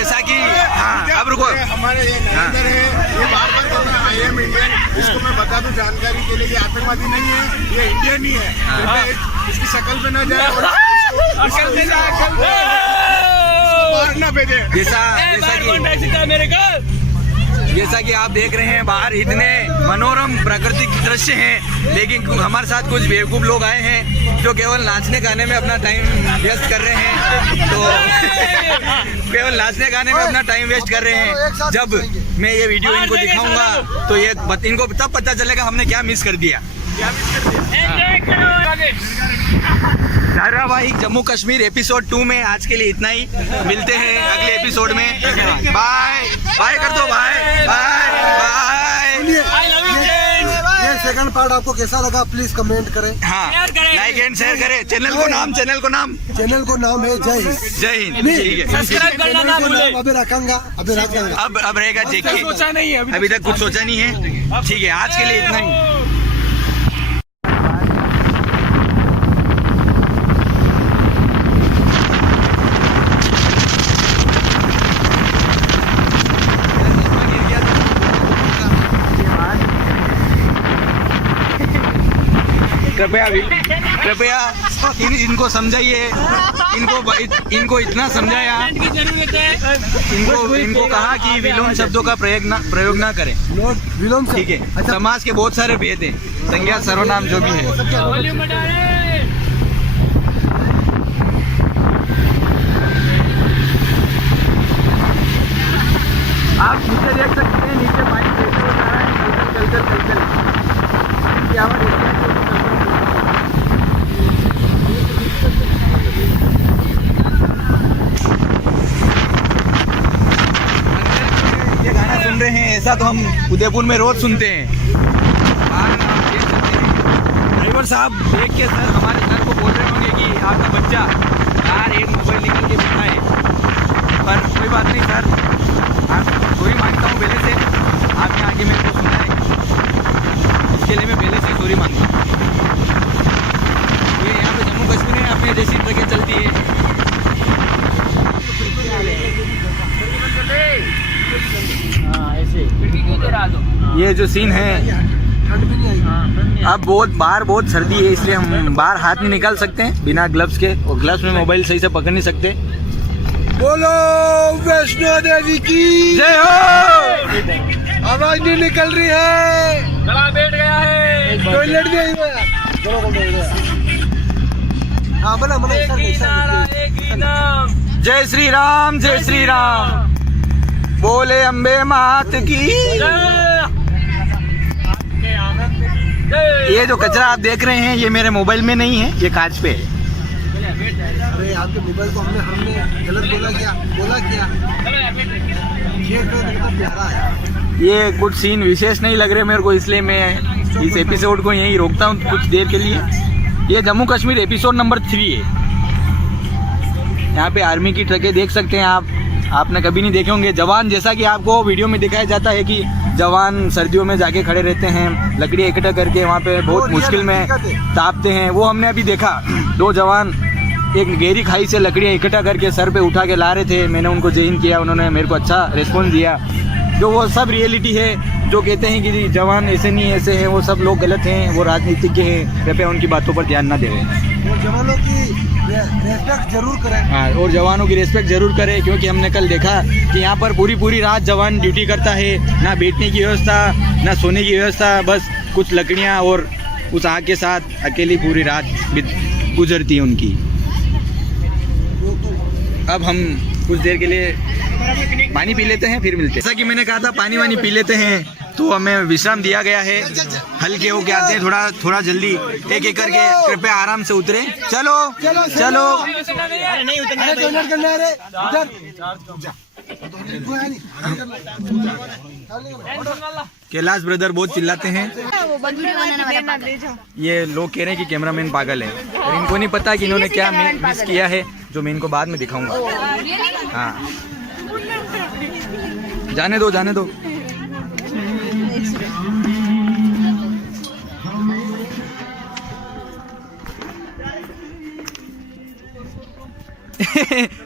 जैसा कि अब रुको, हमारे ये नरेंद्र है, ये बार-बार बोल रहा है आई एम इंडियन। इसको मैं बता दूं जानकारी के लिए, ये आतंकवादी नहीं है, ये इंडियन ही है। इसकी शक्ल पे ना जाए और अकल पे जाए, अकल पे मार ना भेजे। जैसा कि आप देख रहे हैं बाहर इतने मनोरम प्राकृतिक दृश्य हैं, लेकिन हमारे साथ कुछ बेवकूफ़ लोग आए हैं जो केवल नाचने गाने में अपना टाइम वेस्ट कर रहे हैं। तो केवल नाचने गाने में अपना टाइम वेस्ट कर रहे हैं। जब मैं ये वीडियो इनको दिखाऊंगा तो ये इनको तब पता चलेगा हमने क्या मिस कर दिया। धारावाहिक जम्मू कश्मीर एपिसोड 2 में आज के लिए इतना ही। मिलते हैं अगले एपिसोड में। बाय बाय कर दो, बाय बाय बाय। ये सेकंड पार्ट आपको कैसा लगा प्लीज कमेंट करें। हाँ, लाइक एंड शेयर करें। चैनल को नाम है जय हिंद। जय हिंद। ठीक है, सब्सक्राइब करना ना भूलें। अभी रखूंगा। अब रहेगा जेके। सोचा नहीं है अभी तक कुछ सोचा नहीं है। ठीक है, आज के लिए इतना ही। कृपया इनको समझाइए, इनको इतना समझाया, इनको कहा कि विलोम शब्दों का प्रयोग ना करें। ठीक है, समाज के बहुत सारे भेद हैं, संज्ञा सर्वनाम जो भी है। आप नीचे देख सकते हैं, नीचे पानी कैसे हो रहा है, चल ये गाना सुन रहे हैं, ऐसा तो हम उदयपुर में रोज सुनते हैं। ड्राइवर साहब देख के सर हमारे सर को बोल रहे होंगे कि आपका बच्चा यार एक मोबाइल निकल के बैठा है, पर कोई बात नहीं सर, आप सॉरी मांगता हूँ पहले से। आपने आगे मेरे को सुना है, इसके लिए मैं पहले से सॉरी मांगता हूँ। ये यहाँ पे जम्मू कश्मीर में अपने जैसी ट्रकें चलती है। ये जो सीन है, अब बाहर बहुत सर्दी है, इसलिए हम बाहर हाथ नहीं निकाल सकते हैं बिना ग्लव्स के, और ग्लव्स में मोबाइल सही से पकड़ नहीं सकते। बोलो वैष्णो देवी की जय हो। आवाज नहीं निकल रही है, गला बैठ गया है, टॉयलेट भी आई है। हाँ बोला जय श्री राम, जय श्री राम, बोले अम्बे मात की। ये जो कचरा आप देख रहे हैं, ये मेरे मोबाइल में नहीं है, ये कांच पे है। अरे आपके मोबाइल को हमने गलत बोला क्या? ये तो कितना प्यारा है। ये कुछ सीन विशेष नहीं लग रहे मेरे को, इसलिए मैं इस एपिसोड को यहीं रोकता हूँ कुछ देर के लिए। ये जम्मू कश्मीर एपिसोड नंबर 3 है। यहाँ पे आर्मी की ट्रकें देख सकते हैं आप, आपने कभी नहीं देखे होंगे। जवान, जैसा कि आपको वीडियो में दिखाया जाता है कि जवान सर्दियों में जाके खड़े रहते हैं, लकड़ी इकट्ठा करके वहाँ पे बहुत मुश्किल में तापते हैं। वो हमने अभी देखा, 2 जवान एक गहरी खाई से लकड़ियाँ इकट्ठा करके सर पे उठा के ला रहे थे। मैंने उनको जय हिंद किया, उन्होंने मेरे को अच्छा रिस्पॉन्स दिया। जो वो सब रियलिटी है, जो कहते हैं कि जवान ऐसे नहीं ऐसे हैं, वो सब लोग गलत हैं, वो राजनीतिज्ञ हैं। कृपया उनकी बातों पर ध्यान ना दें। जवानों की रेस्पेक्ट जरूर करें। हाँ, और जवानों की रेस्पेक्ट जरूर करें, क्योंकि हमने कल देखा कि यहाँ पर पूरी रात जवान ड्यूटी करता है। ना बैठने की व्यवस्था, ना सोने की व्यवस्था, बस कुछ लकड़ियाँ और उस आग के साथ अकेली पूरी रात गुजरती है उनकी। अब हम कुछ देर के लिए पानी पी लेते हैं, फिर मिलते हैं। जैसा कि मैंने कहा था, पानी वानी पी लेते हैं, तो हमें विश्राम दिया गया है। हल्के होके आते हैं, थोड़ा जल्दी एक एक करके। कृपया आराम से उतरे। चलो चलो। कैलाश ब्रदर बहुत चिल्लाते हैं। ये लोग कह रहे हैं कि कैमरामैन पागल है, और इनको नहीं पता कि इन्होंने क्या मिस किया है, जो मैं इनको बाद में दिखाऊंगा। हाँ, जाने दो।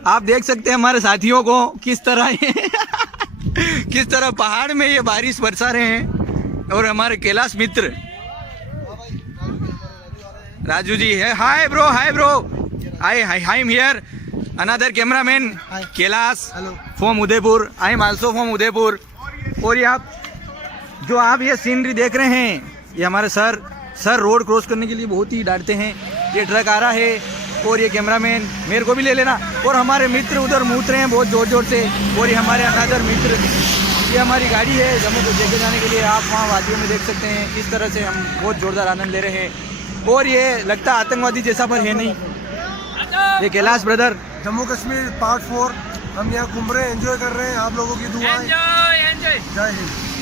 आप देख सकते हैं हमारे साथियों को किस तरह किस तरह पहाड़ में ये बारिश बरसा रहे हैं। और हमारे कैलाश मित्र राजू जी है। Hi bro I am here another cameraman Kailash from Udaipur. I am also from Udaipur. और ये आप ये सीनरी देख रहे हैं, ये हमारे सर रोड क्रॉस करने के लिए बहुत ही डांटते हैं। ये ट्रक आ रहा है और ये कैमरामैन मेरे को भी ले लेना। और हमारे मित्र उधर मूत रहे हैं बहुत जोर से। और ये हमारे अनदर मित्र, ये हमारी गाड़ी है जम्मू को लेके जाने के लिए। आप वहाँ वादियों में देख सकते हैं इस तरह से हम बहुत जोरदार आनंद ले रहे हैं। और ये लगता आतंकवादी जैसा पर है नहीं। ये कैलाश ब्रदर जम्मू कश्मीर पार्ट 4 हम यहाँ घूम रहे हैं, एंजॉय कर रहे हैं। आप लोगों की दुआ है। जय हिंद,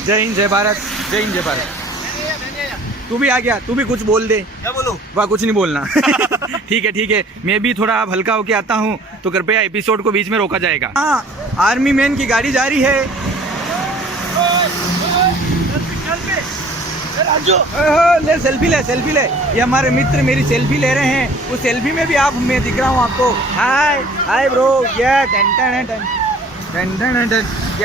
जय हिंद, जय भारत, जय हिंद, जय भारत। तू भी आ गया, तू भी कुछ बोल दे। क्या बोलो? वाह कुछ नहीं बोलना। ठीक है, मैं भी थोड़ा अब हल्का होके आता हूँ तो कृपया एपिसोड को बीच में रोका जाएगा। हाँ, आर्मी मैन की गाड़ी जा रही है। ले सेल्फी ले। ये हमारे मित्र मेरी सेल्फी ले रहे हैं। उस सेल्फी में भी मैं दिख रहा हूँ आपको। Hi bro. ये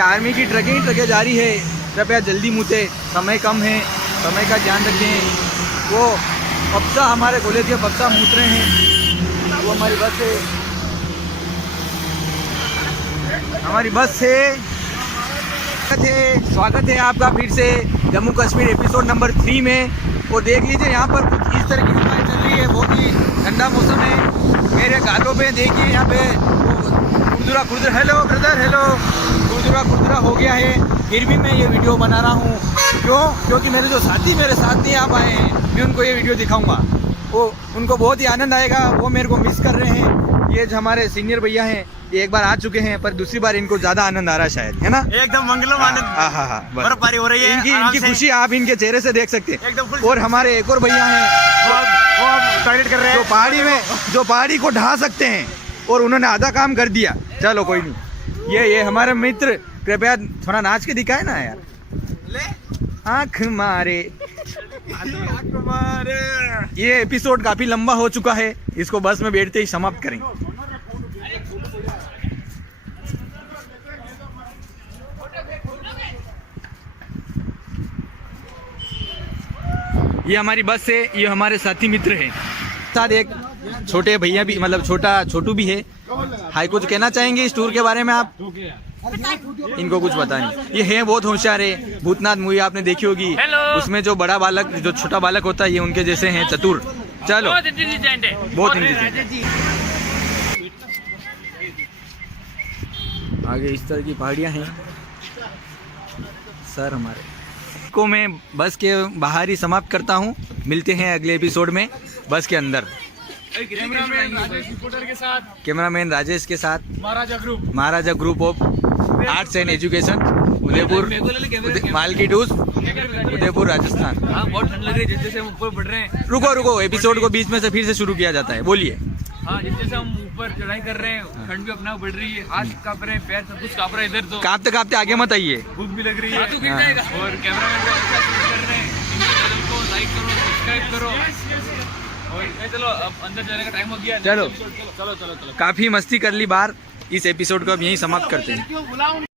आर्मी की ट्रकें जा रही है। कृपया जल्दी मुझे, समय कम है, समय का ध्यान रखें। वो पप्सा हमारे कॉलेज के पप्सा मूत रहे हैं। वो हमारी बस से स्वागत है आपका फिर से जम्मू कश्मीर एपिसोड नंबर 3 में। और देख लीजिए यहाँ पर कुछ इस तरह की हवाएं चल रही है। बहुत ही ठंडा मौसम है। मेरे गालों पे देखिए यहाँ पे खुरदुरा हेलो ब्रदर, हेलो खुरदुरा हो गया है। फिर भी मैं ये वीडियो बना रहा हूँ। क्योंकि मेरे जो साथी मेरे साथ नहीं आ पाए हैं, मैं उनको ये वीडियो दिखाऊंगा। वो उनको बहुत ही आनंद आएगा। वो मेरे को मिस कर रहे हैं। ये जो हमारे सीनियर भैया हैं, ये एक बार आ चुके हैं पर दूसरी बार इनको ज्यादा आनंद आ रहा है शायद, है ना? एकदम मंगलम आनंद। हाँ, बर्फबारी हो रही है। इनकी खुशी आप इनके चेहरे से देख सकते हैं। एकदम। और हमारे एक और भैया हैं वो टॉयलेट कर रहे हैं, जो पहाड़ी को ढहा सकते हैं और उन्होंने आधा काम कर दिया। चलो कोई नहीं। ये हमारे मित्र, कृपया थोड़ा नाच के दिखाए ना यार। आँख मारे। ये एपिसोड काफी लंबा हो चुका है, इसको बस में बैठते ही समाप्त करेंगे। ये हमारी बस है, ये हमारे साथी मित्र हैं। साथ एक छोटे भैया भी, मतलब छोटू भी है। हाय, कुछ कहना चाहेंगे इस टूर के बारे में आप? इनको कुछ पता नहीं। ये है बहुत होशियार है। भूतनाथ मूवी आपने देखी होगी, उसमें जो बड़ा बालक जो छोटा बालक होता है, ये उनके जैसे हैं, चतुर। चलो बहुत इंटेलिजेंट। आगे इस तरह की पहाड़ियाँ हैं सर हमारे को। मैं बस के बाहर ही समाप्त करता हूँ। मिलते हैं अगले एपिसोड में बस के अंदर। कैमरामैन राजेश के साथ Maharaja group of arts and education, Udaipur, मालकी टूस, उदयपुर, राजस्थान। बहुत ठंड लग रही है, जैसे हम ऊपर बढ़ रहे हैं। रुको, एपिसोड को बीच में से फिर से शुरू किया जाता है। बोलिए। हाँ, जैसे हम ऊपर चढ़ाई कर रहे हैं, ठंड भी अपना बढ़ रही है, हाथ कांप रहे हैं, पैर सब कुछ कांप रहा है। इधर तो कांपते आगे मत आइए, भूख भी लग रही है। और कैमरामैन को अच्छा शूट कर रहे हैं। चैनल को लाइक करो, सब्सक्राइब करो। और चलो अब अंदर जाने का टाइम हो गया। चलो काफी मस्ती कर ली बार। इस एपिसोड को अब यहीं समाप्त करते हैं।